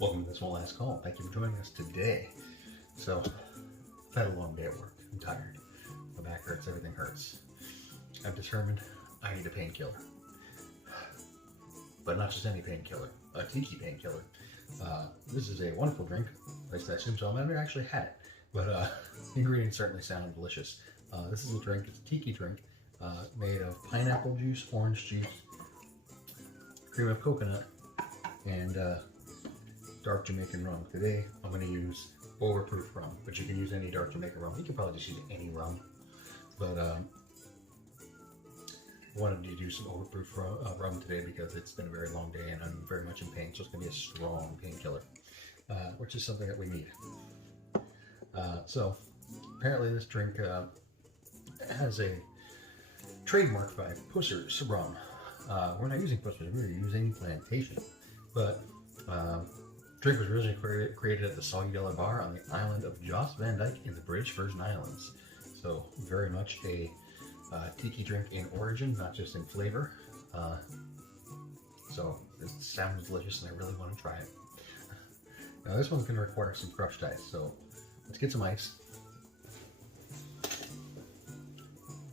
Welcome to This Won't Last Call. Thank you for joining us today. So, I've had a long day at work. I'm tired. My back hurts, everything hurts. I've determined I need a painkiller. But not just any painkiller, a tiki painkiller. This is a wonderful drink. At least I assume so. I've never actually had it. But the ingredients certainly sound delicious. This is a drink, it's a tiki drink, made of pineapple juice, orange juice, cream of coconut, and dark Jamaican rum. Today I'm going to use overproof rum, but you can use any dark Jamaican rum. You can probably just use any rum, but I wanted to do some overproof rum today because it's been a very long day and I'm very much in pain, so it's going to be a strong painkiller, which is something that we need. So apparently this drink has a trademark by Pusser's Rum. We're not using Pusser's, we're using Plantation, but drink was originally created at the Soggy Dollar Bar on the island of Joss Van Dyke in the British Virgin Islands. So very much a tiki drink in origin, not just in flavor. So it sounds delicious and I really want to try it. Now this one's going to require some crushed ice, so let's get some ice.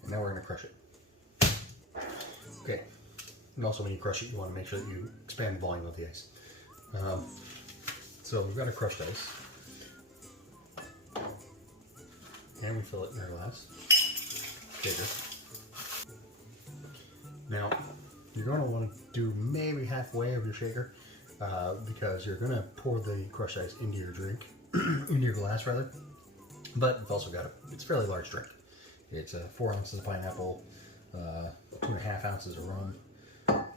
And now we're going to crush it. Okay. And also when you crush it, you want to make sure that you expand the volume of the ice. So we've got a crushed ice. And we fill it in our glass. Shaker. Now, you're going to want to do maybe halfway of your shaker because you're going to pour the crushed ice into your drink, into your glass rather. But you've also got it's a fairly large drink. It's 4 ounces of pineapple, 2.5 ounces of rum, 1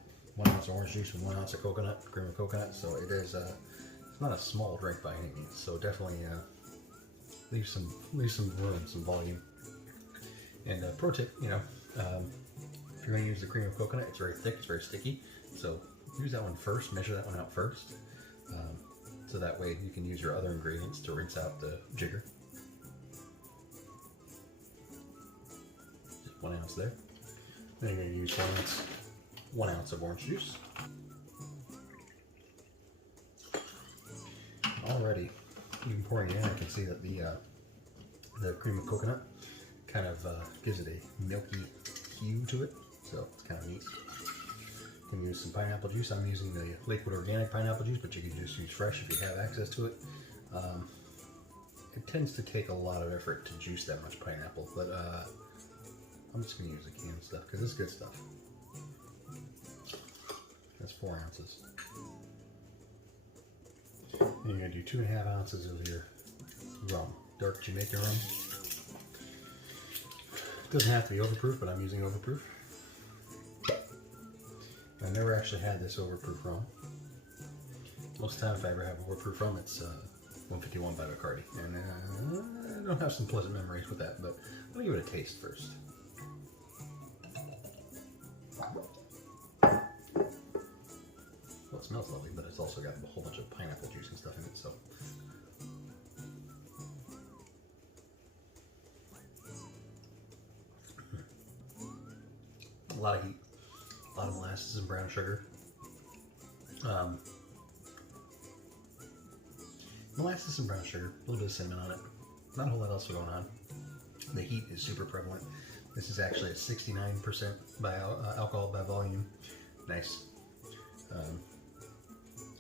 ounce of orange juice, and 1 ounce of coconut, cream of coconut. So it is it's not a small drink by any means. So definitely leave some room, some volume. And pro tip, if you're going to use the cream of coconut, it's very thick, it's very sticky. So use that one first, measure that one out first. So that way you can use your other ingredients to rinse out the jigger. Just 1 ounce there. Then you're going to use 1 ounce of orange juice. Already, even pouring it in, I can see that the cream of coconut kind of gives it a milky hue to it, so it's kind of neat. You can use some pineapple juice. I'm using the liquid organic pineapple juice, but you can just use fresh if you have access to it. It tends to take a lot of effort to juice that much pineapple, but I'm just going to use the canned stuff because it's good stuff. That's 4 ounces. And you're going to do 2.5 ounces of your rum, dark Jamaican rum. It doesn't have to be overproof, but I'm using overproof. I never actually had this overproof rum. Most of the time, if I ever have overproof rum, it's 151 by Bacardi. And I don't have some pleasant memories with that, but let me give it a taste first. Well, it smells lovely, but it's also got a whole bunch of pineapple juice and stuff in it, so. A lot of heat, a lot of molasses and brown sugar. Molasses and brown sugar, a little bit of cinnamon on it. Not a whole lot else going on. The heat is super prevalent. This is actually a 69% by alcohol by volume. Nice.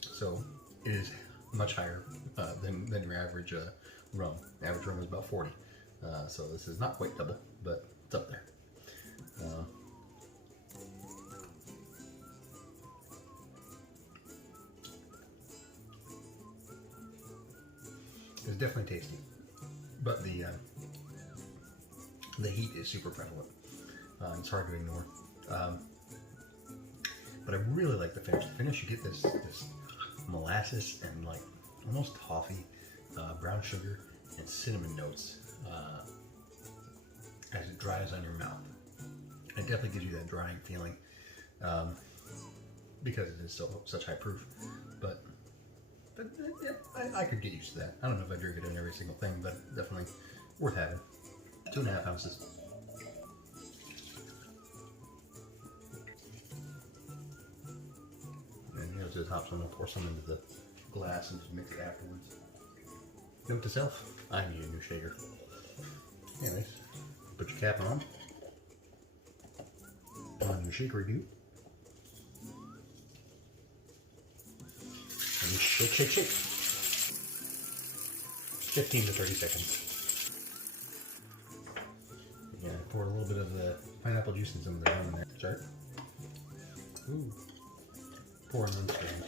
So it is much higher than your average rum. Average rum is about 40. So this is not quite double, but it's up there. It's definitely tasty, but the heat is super prevalent. It's hard to ignore. But I really like the finish. The finish, you get this molasses and like almost toffee, brown sugar, and cinnamon notes as it dries on your mouth. It definitely gives you that drying feeling because it is such high proof. But yeah, I could get used to that. I don't know if I drink it in every single thing, but definitely worth having. 2.5 ounces. And here's the top, so I'm going to pour some into the glass and just mix it afterwards. Note to self, I need a new shaker. Anyways, put your cap on your shaker do. And shake, shake, shake. 15 to 30 seconds. Yeah, pour a little bit of the pineapple juice and some of the rum in there. Start. Ooh. Pour an unstrained.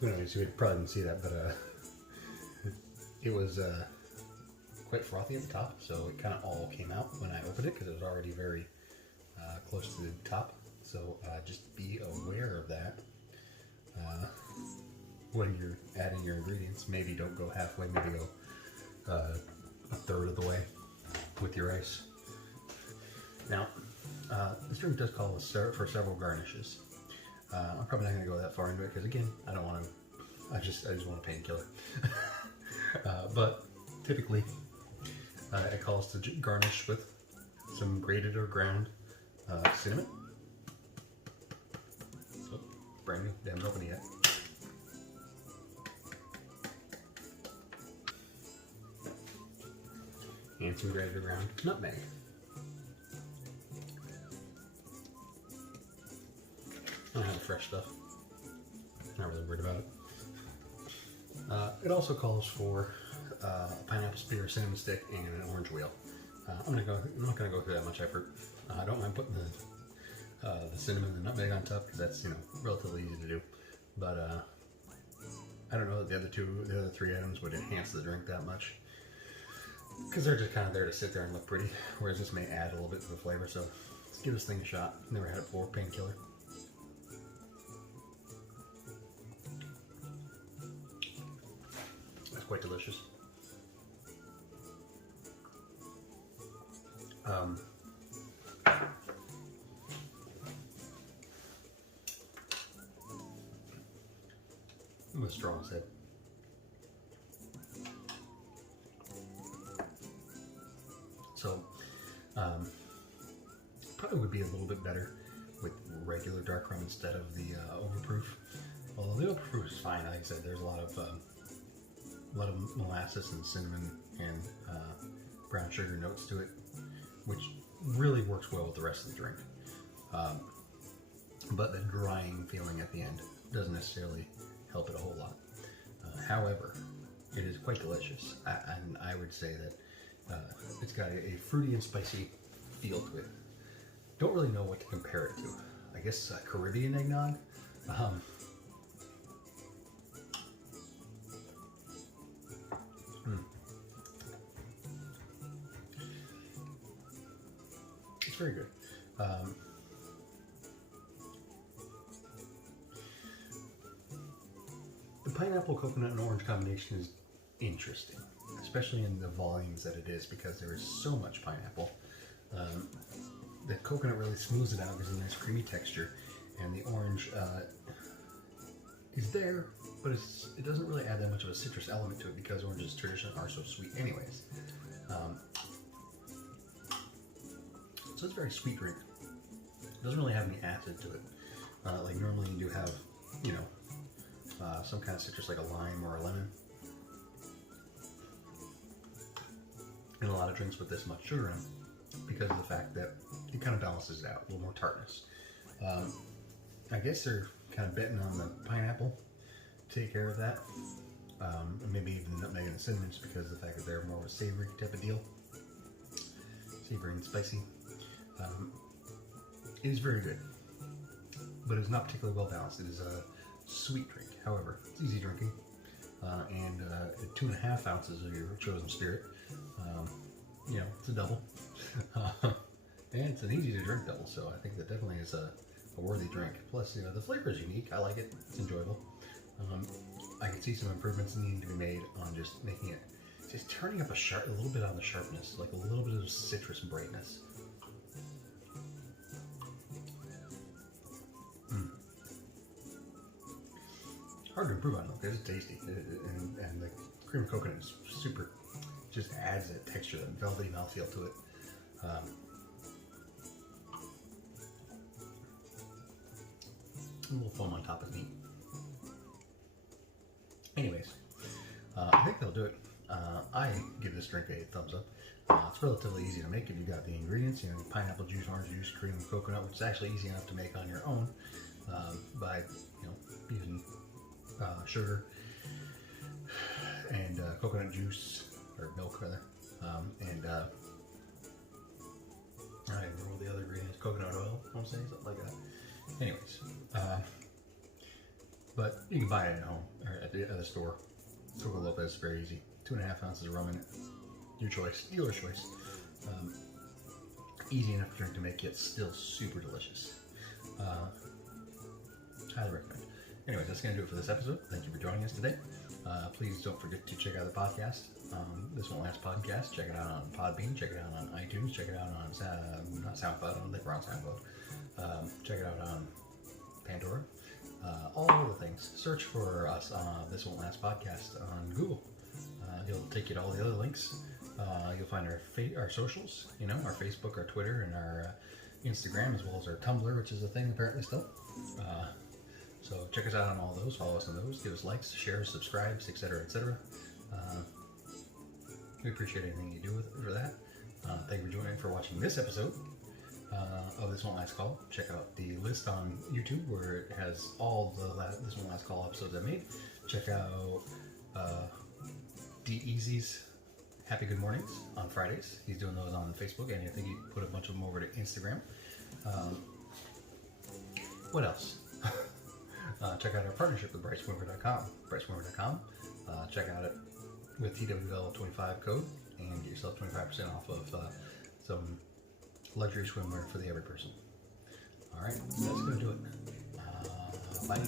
So anyways, you probably didn't see that, but it was quite frothy at the top, so it kind of all came out when I opened it because it was already very close to the top. So just be aware of that when you're adding your ingredients. Maybe don't go halfway, maybe go a third of the way with your ice. Now, this drink does call for several garnishes. I'm probably not going to go that far into it because, again, I don't want to. I just want a painkiller. But typically, it calls to garnish with some grated or ground cinnamon. Oh, brand new, haven't opened it yet. And some grated or ground nutmeg. I don't have the fresh stuff. Not really worried about it. It also calls for a pineapple spear, cinnamon stick, and an orange wheel. I'm not gonna go through that much effort. I don't mind putting the cinnamon and the nutmeg on top because that's relatively easy to do. But I don't know that the other three items would enhance the drink that much because they're just kind of there to sit there and look pretty. Whereas this may add a little bit to the flavor. So let's give this thing a shot. Never had it before. Painkiller. Quite delicious. With straw said. So, probably would be a little bit better with regular dark rum instead of the overproof. Although the overproof is fine, like I said, there's a lot of molasses and cinnamon and brown sugar notes to it, which really works well with the rest of the drink. But the drying feeling at the end doesn't necessarily help it a whole lot. However, it is quite delicious, and I would say that it's got a fruity and spicy feel to it. Don't really know what to compare it to. I guess Caribbean eggnog. It's very good. The pineapple, coconut, and orange combination is interesting, especially in the volumes that it is, because there is so much pineapple. The coconut really smooths it out, gives it a nice creamy texture, and the orange is there, but it doesn't really add that much of a citrus element to it because oranges traditionally are so sweet anyways. So it's a very sweet drink. It doesn't really have any acid to it. Like normally you do have, some kind of citrus like a lime or a lemon. And a lot of drinks with this much sugar in because of the fact that it kind of balances it out, a little more tartness. I guess they're kind of betting on the pineapple to take care of that. And maybe even the nutmeg and the cinnamon just because of the fact that they're more of a savory type of deal. Savory and spicy. It is very good, but it's not particularly well balanced. It is a sweet drink, however, it's easy drinking, and 2.5 ounces of your chosen spirit. It's a double, and it's an easy to drink double, so I think that definitely is a worthy drink. Plus, the flavor is unique. I like it. It's enjoyable. I can see some improvements needing to be made on just making it, just turning up a little bit on the sharpness, like a little bit of citrus brightness. Hard to improve on though, because it's tasty, and the cream of coconut is super, just adds that texture, that velvety mouthfeel to it. a little foam on top is neat. Anyways, I think that'll do it. I give this drink a thumbs up. It's relatively easy to make if you've got the ingredients. You know, pineapple juice, orange juice, cream, coconut, which is actually easy enough to make on your own by using sugar and coconut juice or milk rather, and I don't remember what the other ingredient is. Coconut oil, I'm saying something like that. Anyways, but you can buy it at home or at the store. Truco Lopez, very easy. 2.5 ounces of rum in it. Your choice, dealer's choice. Easy enough drink to make, yet still super delicious. Highly recommend. Anyways, that's going to do it for this episode. Thank you for joining us today. Please don't forget to check out the podcast. This Won't Last podcast. Check it out on Podbean. Check it out on iTunes. Check it out on not SoundCloud. I don't think we're on SoundCloud. Check it out on Pandora. All the things. Search for us This Won't Last podcast on Google. It'll take you to all the other links. You'll find our socials. You know, our Facebook, our Twitter, and our Instagram, as well as our Tumblr, which is a thing apparently still. So check us out on all those. Follow us on those. Give us likes, shares, subscribes, etc., etc. We appreciate anything you do for that. Thank you for joining for watching this episode of This Won't Last Call. Check out the list on YouTube where it has all the This Won't Last Call episodes I made. Check out D-Easy's Happy Good Mornings on Fridays. He's doing those on Facebook, and I think he put a bunch of them over to Instagram. What else? Check out our partnership with BrightSwimmer.com. BrightSwimmer.com. Check out it with TWL25 code and get yourself 25% off of some luxury swimwear for the every person. All right, that's going to do it. Bye.